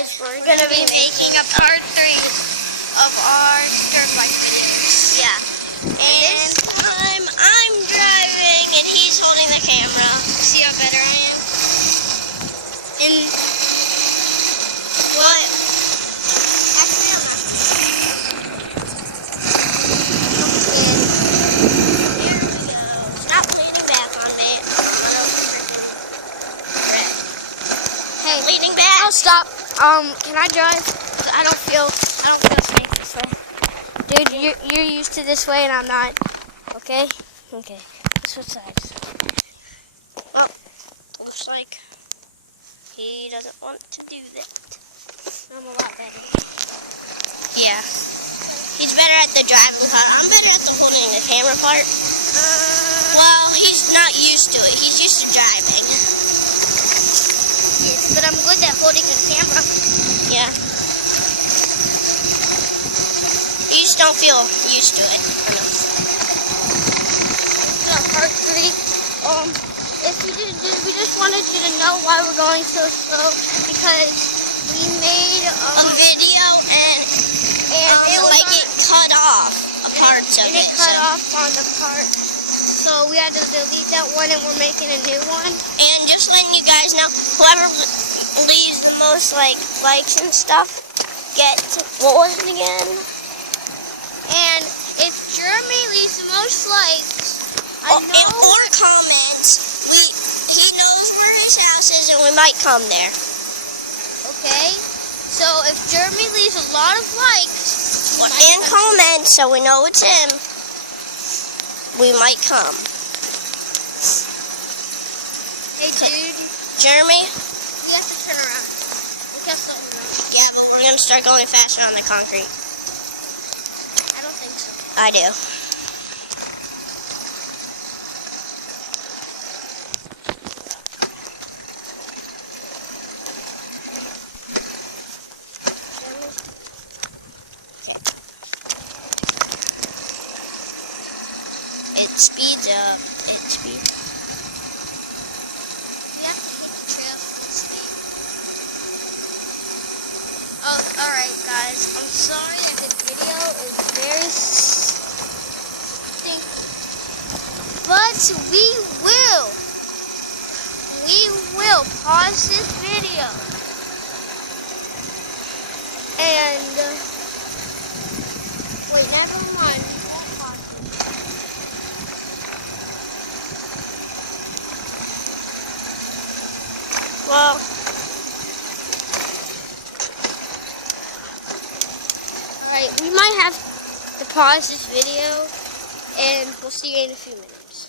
guys, we're gonna be making a part 3 of our dirt bike video. Yeah. And this time I'm driving and he's holding the camera. See how better I am? And what? Actually, I'm not. Here we go. Stop leaning back on me. Hey, Leaning back. I'll stop. Can I drive? 'Cause I don't feel safe this way. Dude, you're used to this way and I'm not. Okay? Okay. Switch sides. Well, looks like he doesn't want to do that. I'm a lot better. Yeah. He's better at the driving part. I'm better at the holding the camera part. Well, he's not used to it. He's used to driving. Yes, but I'm good at holding the camera. Yeah. You just don't feel used to it enough. Part 3. If you did, we just wanted you to know why we're going so slow, because we made A video and it was like it cut off a part of and it cut off on the part, so we had to delete that one and we're making a new one. And just letting you guys know, whoever leaves the most likes and stuff gets, what was it again? And if Jeremy leaves the most likes, or comments, he knows where his house is and we might come there. Okay, so if Jeremy leaves a lot of likes And comments so we know it's him, we might come. Hey dude, Jeremy? you have to turn around. We can't slow him down. Yeah, but we're going to start going faster on the concrete. I don't think so. I do. It speeds up. It speeds. You have to hit the trail for the speed. Oh, alright guys. I'm sorry that the video is very stinky. But we will pause this video. And wait, never mind. Well, alright, we might have to pause this video and we'll see you in a few minutes.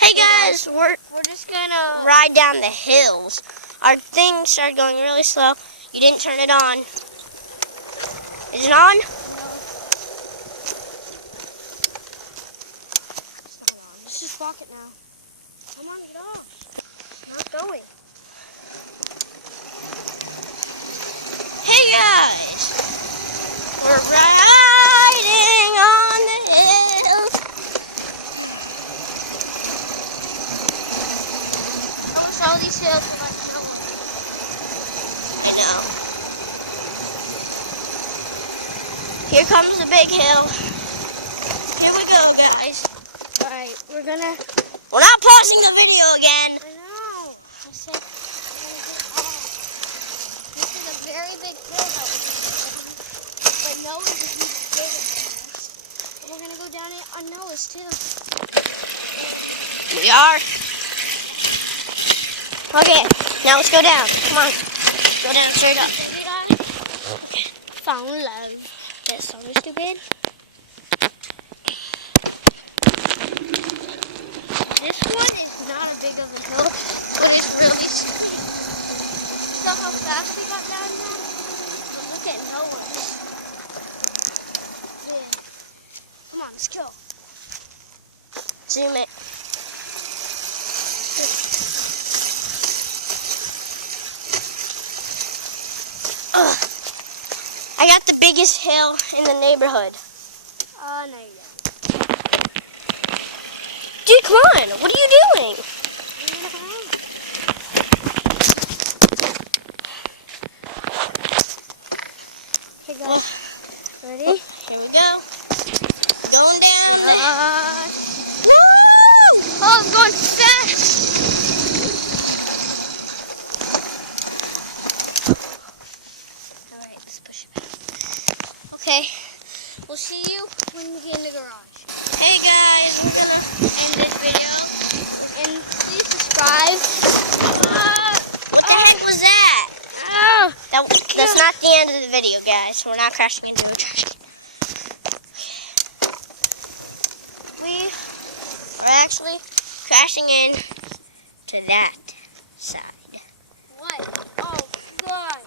hey guys, we're just gonna ride down the hills. Our thing started going really slow. You didn't turn it on. Is it on? Let's just walk it now. Come on, get off. Not going. Hey guys, we're riding on the hills. Almost all these hills are like no. I know. Here comes the big hill. Here we go, guys. Alright, we're not pausing the video again. I know. I said we're gonna get off. This is a very big hill that we're going, but Noah's is even bigger than this. And we're gonna go down it on Noah's too. We are. Okay, now let's go down. Come on. Go down straight up. Found love. That song is stupid. This one is not a big of a hill, but it's really steep. So how fast we got down now? But look at Noah's. Yeah. Come on, let's go. Zoom it. Ugh. I got the biggest hill in the neighborhood. No, you don't. Dude, come on. What are you doing? in the garage. Hey guys, we're gonna end this video. And please subscribe. What the heck was that? That's not the end of the video, guys. We're not crashing into a trash can. We are actually crashing in to that side. What? Oh, God.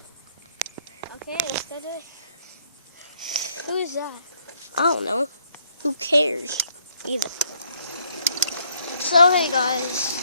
Okay, let's go do it. Who is that? I don't know. Who cares? Either. So, hey, guys.